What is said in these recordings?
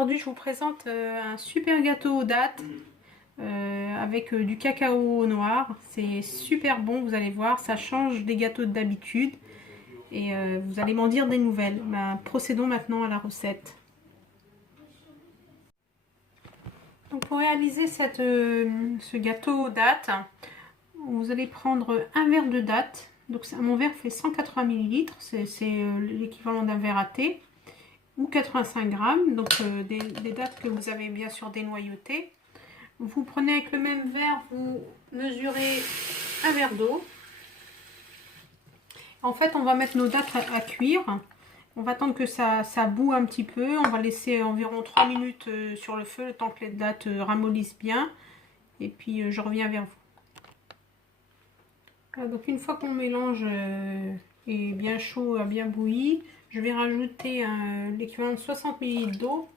aujourd'hui je vous présente un super gâteau aux dattes avec du cacao noir. C'est super bon, vous allez voir, ça change des gâteaux d'habitude et vous allez m'en dire des nouvelles. Procédons maintenant à la recette. Donc pour réaliser ce gâteau aux dattes, vous allez prendre un verre de dattes. Donc mon verre fait 180 ml, c'est l'équivalent d'un verre à thé, ou 85 grammes, donc des dattes que vous avez bien sûr dénoyautées. Vous prenez avec le même verre, vous mesurez un verre d'eau. En fait, on va mettre nos dattes à cuire. On va attendre que ça bout un petit peu. On va laisser environ 3 minutes sur le feu, le temps que les dattes ramollissent bien. Et puis, je reviens vers vous. Donc une fois que mon mélange est bien chaud, a bien bouilli, je vais rajouter l'équivalent de 60 ml d'eau,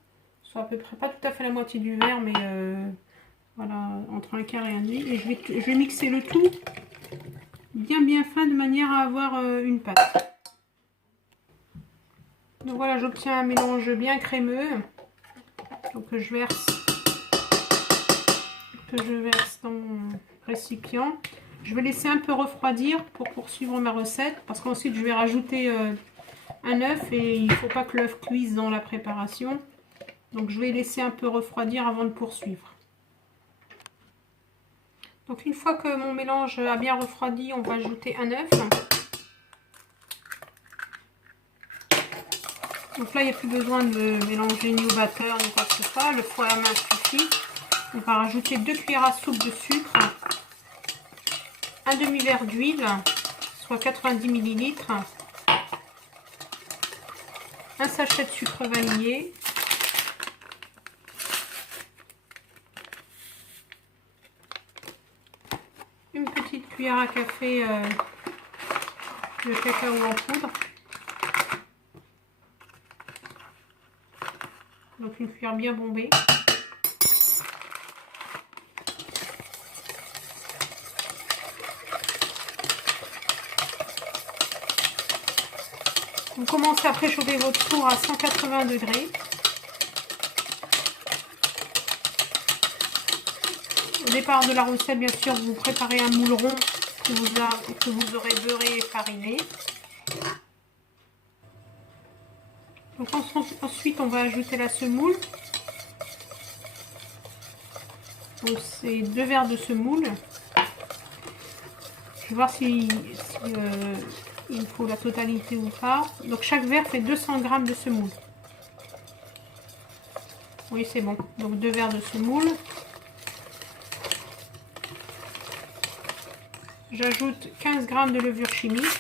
soit à peu près, pas tout à fait la moitié du verre, mais voilà, entre un quart et un demi. Et je vais mixer le tout bien fin de manière à avoir une pâte. Donc voilà, j'obtiens un mélange bien crémeux, donc que je verse dans mon récipient. Je vais laisser un peu refroidir pour poursuivre ma recette, parce qu'ensuite je vais rajouter un œuf et il ne faut pas que l'œuf cuise dans la préparation. Donc je vais laisser un peu refroidir avant de poursuivre. Donc une fois que mon mélange a bien refroidi, on va ajouter un œuf. Donc là il n'y a plus besoin de mélanger ni au batteur ni quoi que ce soit, le fouet à main suffit. On va rajouter 2 cuillères à soupe de sucre, un demi-verre d'huile, soit 90 ml, un sachet de sucre vanillé, une petite cuillère à café de cacao en poudre, donc une cuillère bien bombée. Vous commencez à préchauffer votre four à 180 degrés. Au départ de la recette, bien sûr, vous préparez un moule rond que vous aurez beurré et fariné. Donc ensuite, on va ajouter la semoule. Donc c'est 2 verres de semoule. Je vais voir si il faut la totalité ou pas. Donc chaque verre fait 200 g de semoule. Oui, c'est bon. Donc 2 verres de semoule. J'ajoute 15 g de levure chimique.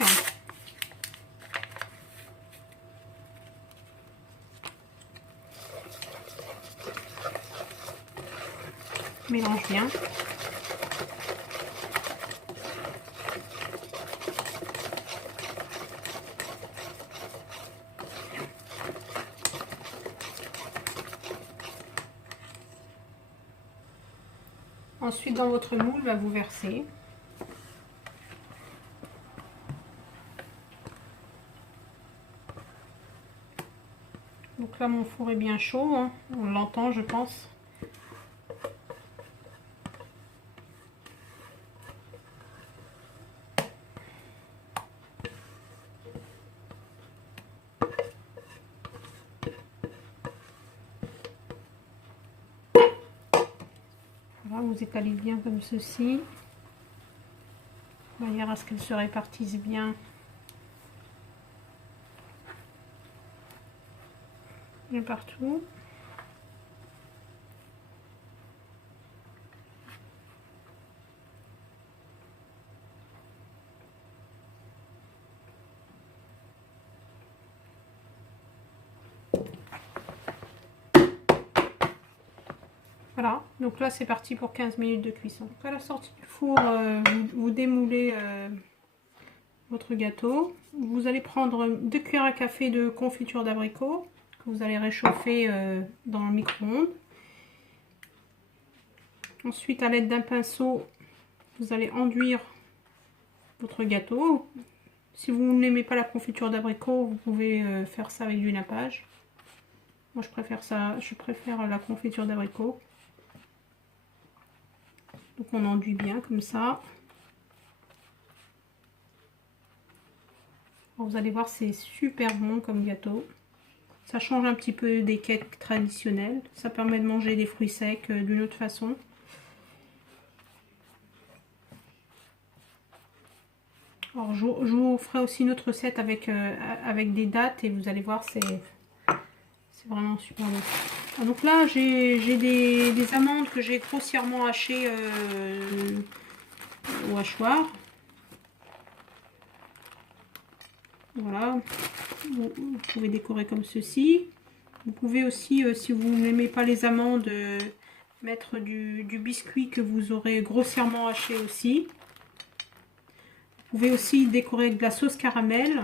Mélange bien. Ensuite, dans votre moule, vous versez. Donc là, mon four est bien chaud, hein. On l'entend, je pense. Voilà, vous étalez bien comme ceci, de manière à ce qu'elles se répartissent bien. Partout. Voilà, donc là c'est parti pour 15 minutes de cuisson. Donc à la sortie du four, vous démoulez votre gâteau. Vous allez prendre 2 cuillères à café de confiture d'abricot que vous allez réchauffer dans le micro-ondes. Ensuite, à l'aide d'un pinceau, vous allez enduire votre gâteau. Si vous n'aimez pas la confiture d'abricot, vous pouvez faire ça avec du nappage. Moi je préfère ça, je préfère la confiture d'abricot. Donc on enduit bien comme ça. Alors, vous allez voir, c'est super bon comme gâteau. Ça change un petit peu des cakes traditionnels. Ça permet de manger des fruits secs d'une autre façon. Alors je vous ferai aussi une autre recette avec, avec des dattes et vous allez voir, c'est vraiment super bon. Ah, donc là j'ai des amandes que j'ai grossièrement hachées au hachoir. Voilà, vous pouvez décorer comme ceci. Vous pouvez aussi, si vous n'aimez pas les amandes, mettre du biscuit que vous aurez grossièrement haché aussi. Vous pouvez aussi décorer avec de la sauce caramel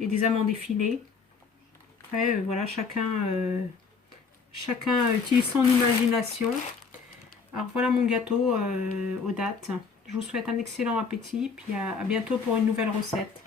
et des amandes effilées. Après, voilà, chacun utilise son imagination. Alors voilà mon gâteau aux dattes. Je vous souhaite un excellent appétit, puis à bientôt pour une nouvelle recette.